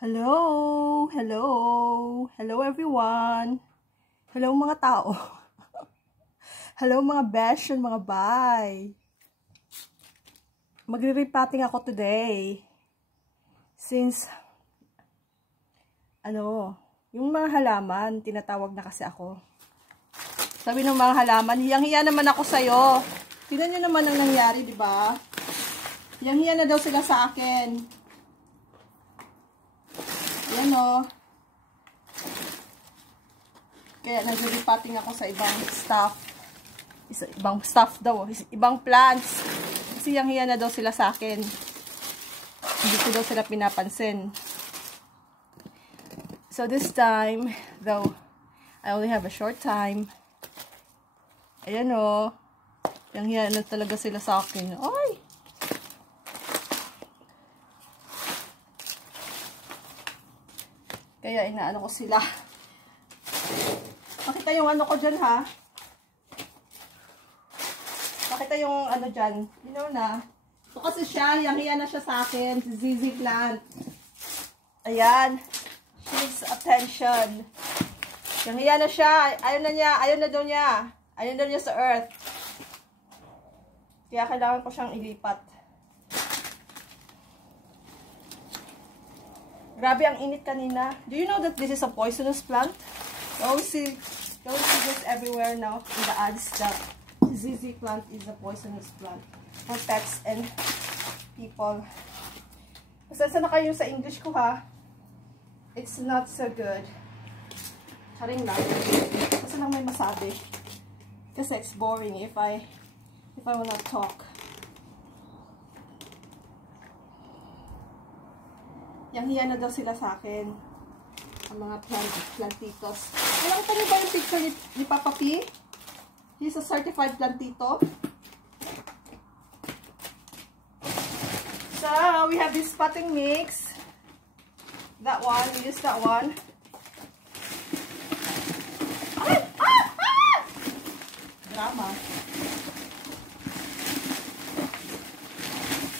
Hello! Hello! Hello everyone! Hello mga tao! Hello mga besh and mga bay! Magre-repotting ako today. Since, yung mga halaman, tinatawag na kasi ako. Sabi ng mga halaman, hiyang-hiya naman ako sa'yo. Tingnan nyo naman ang nangyari, di ba? Hiyang-hiya na daw sila sa akin. Yan o. Kaya nag-repotting ako sa ibang stuff. Ibang stuff daw. Ibang plants. Kasi yang-hiya na daw sila sa akin. Hindi ko daw sila pinapansin. So this time, though, I only have a short time. Ayan o. Yang-hiya na talaga sila sa akin. Ay! Kaya inaano ko sila. Makita yung ano ko dyan ha. Makita yung ano dyan. You know na. So kasi siya, yang-hiya na siya sa akin. Si ZZ plant. Ayan. She needs attention. Yang-hiya na siya. Ayaw na niya. Ayaw na daw niya. Ayaw na niya sa earth. Kaya kailangan ko siyang ilipat. Grabe ang init kanina. Do you know that this is a poisonous plant? You always see this everywhere now in the ads that ZZ plant is a poisonous plant for pets and people. Pasensya na kayo sa English ko ha. It's not so good. Charing lang. Kasi lang may masabi. Kasi it's boring if I will not talk. Yang-hiya na daw sila sa akin. Ang mga plantitos. Nakita niyo ba yung picture ni Papa P? He's a certified plantito. So, we have this potting mix. That one. We use that one. Ay! Ah! Ah! Drama.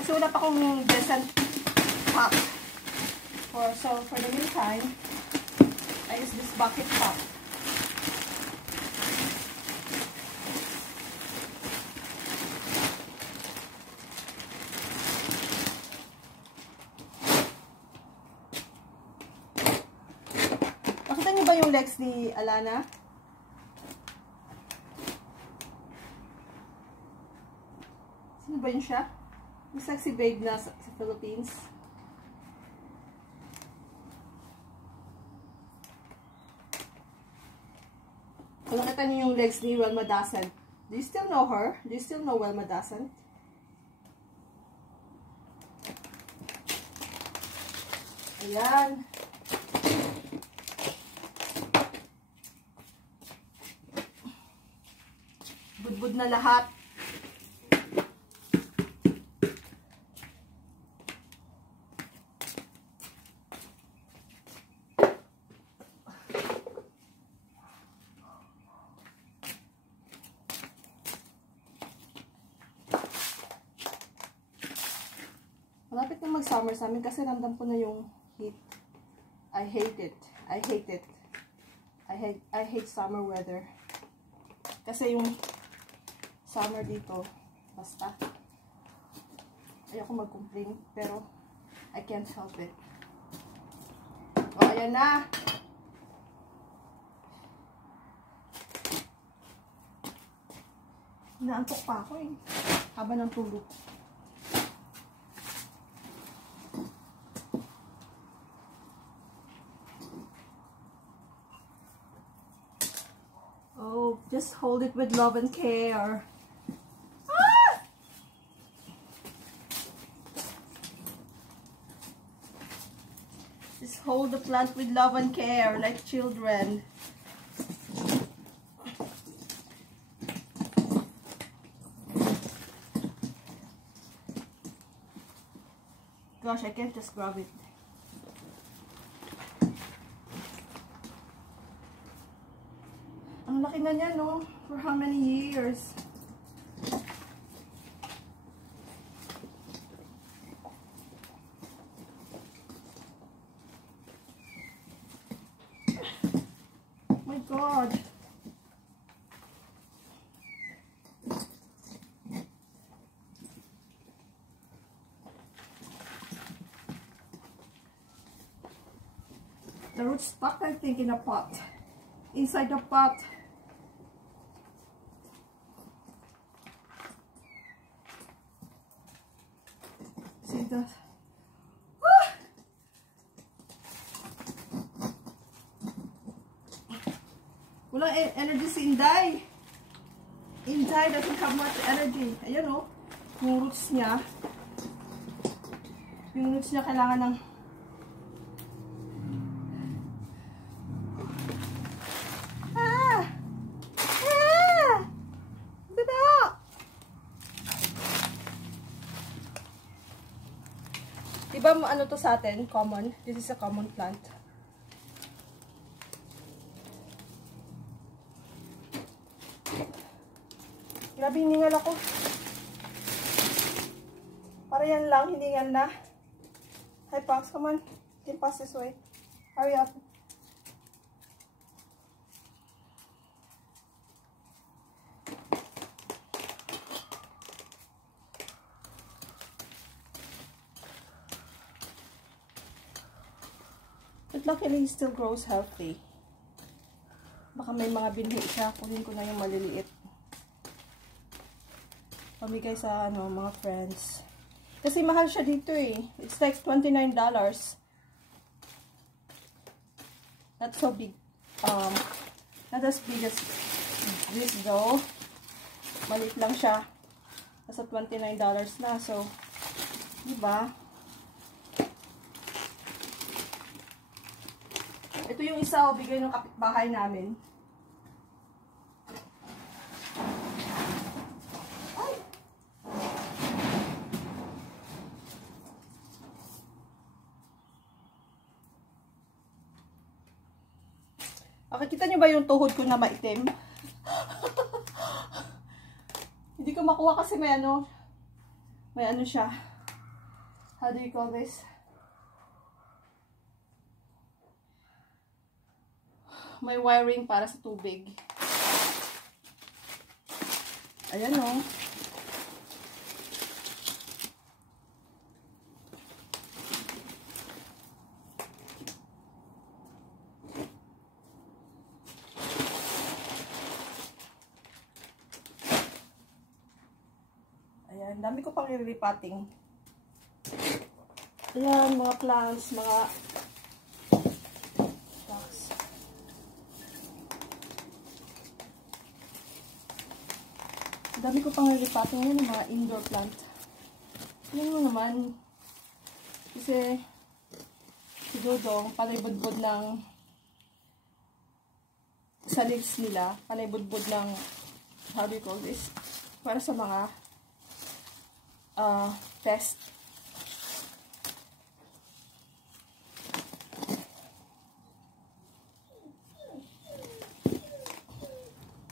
Kasi wala pa akong decent pot. So, for the meantime, I use this bucket pot. Nakita niyo ba yung legs ni Alana? Sino ba yun siya? Yung sexy babe na sa Philippines. Nakita niyo yung legs ni Wilma Dasent. Do you still know her? Do you still know Wilma Dasent? Ayan. Budbud na lahat. Malapit na mag-summer sa amin kasi ramdam ko na yung heat. I hate it. I hate it. I hate summer weather. Kasi yung summer dito, basta. Ayoko mag-complain, pero I can't help it. O, ayan na. Naantok pa ako eh. Haba ng tulog. Just hold it with love and care. Ah! Just hold the plant with love and care, like children. Gosh, I can't just grab it. Ang laki na niya, no? For how many years? God. The root's stuck, I think, in a pot. Inside the pot. See that? Ah! Walang energy si Inday. Inday doesn't have much energy. Ayan o. Yung roots niya. Yung roots niya kailangan ng diba ano to sa atin? Common. This is a common plant. Grabe, hiningal ako. Para yan lang, hiningal na. Hi, Pax, come on. You can pass this way. Hurry up. But luckily, he still grows healthy. Baka may mga binhi siya. Kunin ko na yung maliliit. Pamigay sa mga friends. Kasi mahal siya dito eh. It's like $29. Not so big. Not as big as this though. Maliit lang siya. Nasa $29 na. So, diba? Ito yung isa o bigay ng kapitbahay namin. Ay! Okay, kita nyo ba yung tuhod ko na maitim? Hindi ko makuha kasi may ano siya. How do you call this? May wiring para sa tubig. Ayan o. Ayan, dami ko pang i-repotting. Ayan, mga plants, mga dami ko pang nilipatin ngayon ng mga indoor plant. Yan mo naman. Kasi si Dodong panay-budbud ng sa leaves nila. Panay-budbud ng how do you call this? Para sa mga pest.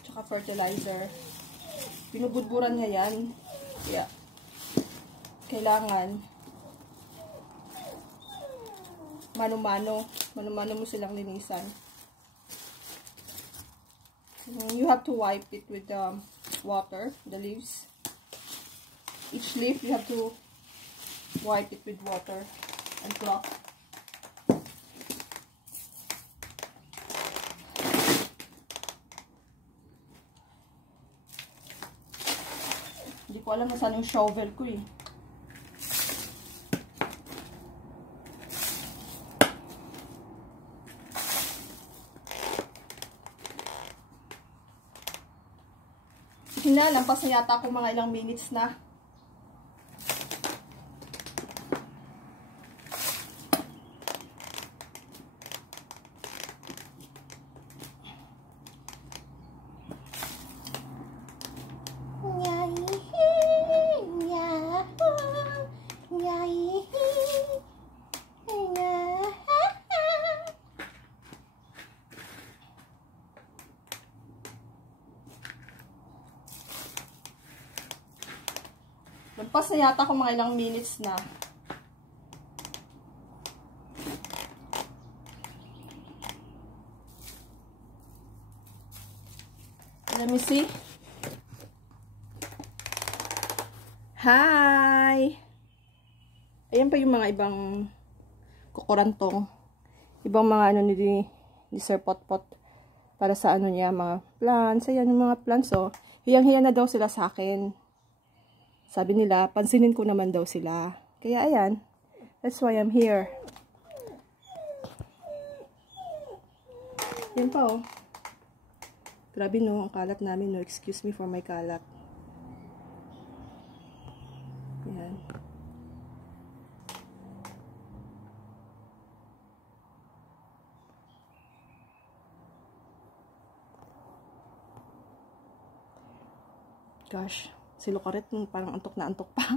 Tsaka fertilizer. Binubudburan niya yan. Kaya, kailangan mano-mano mo silang linisan. You have to wipe it with water, the leaves. Each leaf you have to wipe it with water and cloth. Hindi ko alam saan yung shovel ko eh. Lampas na yata ako mga ilang minutes na. Lampas na yata ako mga ilang minutes na. Let me see. Hi! Ayan pa yung mga ibang kukurantong. Ibang mga ano ni Sir Potpot. Para sa ano niya, mga plants. Ayan yung mga plants, oh. Hiyang-hiya na daw sila sa akin. Sabi nila, pansinin ko naman daw sila. Kaya ayan. That's why I'm here. Yan pa, oh. Grabe, no. Ang kalat namin, no. Excuse me for my kalat. Ayan. Gosh, si Lucaret parang antok na antok pa.